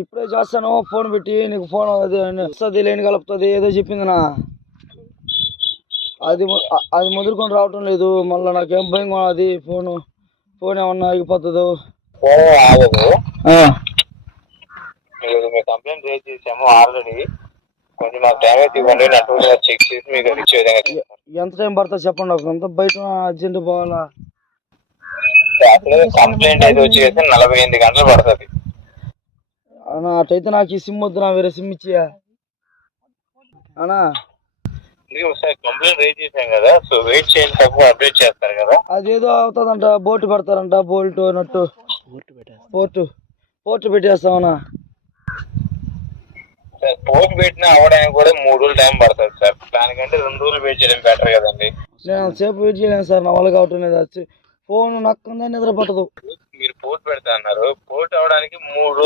ఇప్పుడే చేస్తాను ఫోన్ పెట్టి నీకు ఫోన్ వస్తుంది లేని కలుపుతుంది ఏదో చెప్పిందినా అది ముదురుకొని రావటం లేదు. మళ్ళీ నాకేం భయం అది ఫోన్ ఏమన్నా ఆగిపోతుందో. కంప్లైంట్ రేజ్ చేసాము ఆల్రెడీ. కొంచెం నాకు డ్యామేజ్ ఇవ్వండి, చెక్ చేసి మీకు ఇచ్చే విధంగా. ఎంత టైం పడుతుంది చెప్పండి. ఒక అంత బయట అర్జెంట్ పోవాలా? కంప్లైంట్ అయితే వచ్చేసి 48 గంటలు పడుతుంది అన్నా. అటైతే నాకు ఈ సిమ్ వద్దు, నా వేరే సిమ్ ఇచ్చియా అన్నా. కంప్లైంట్ రేజ్ చేసాం కదా, సో వెయిట్ చేయండి, తక్కువ అప్డేట్ చేస్తారు కదా. అదేదో అవుతుందంట, బోల్ట్ పెడతారంట, బోల్ట్ నట్టు పోర్టు పెట్టేస్తామన్నా. సార్ పోస్ట్ పెట్టినా అవ్వడానికి కూడా 3 రోజులు టైం పడుతుంది సార్. దానికంటే 2 రోజులు వెయిట్ చేయడం బెటర్ కదండి. నేను సేపు వెయిట్ చేయలేను సార్, నా వల్ల కావటం లేదు. వచ్చి ఫోన్ నక్కుందా నిద్ర పట్టదు. మీరు పోర్ట్ పెడతా అన్నారు, పోర్ట్ అవడానికి 3 రోజులు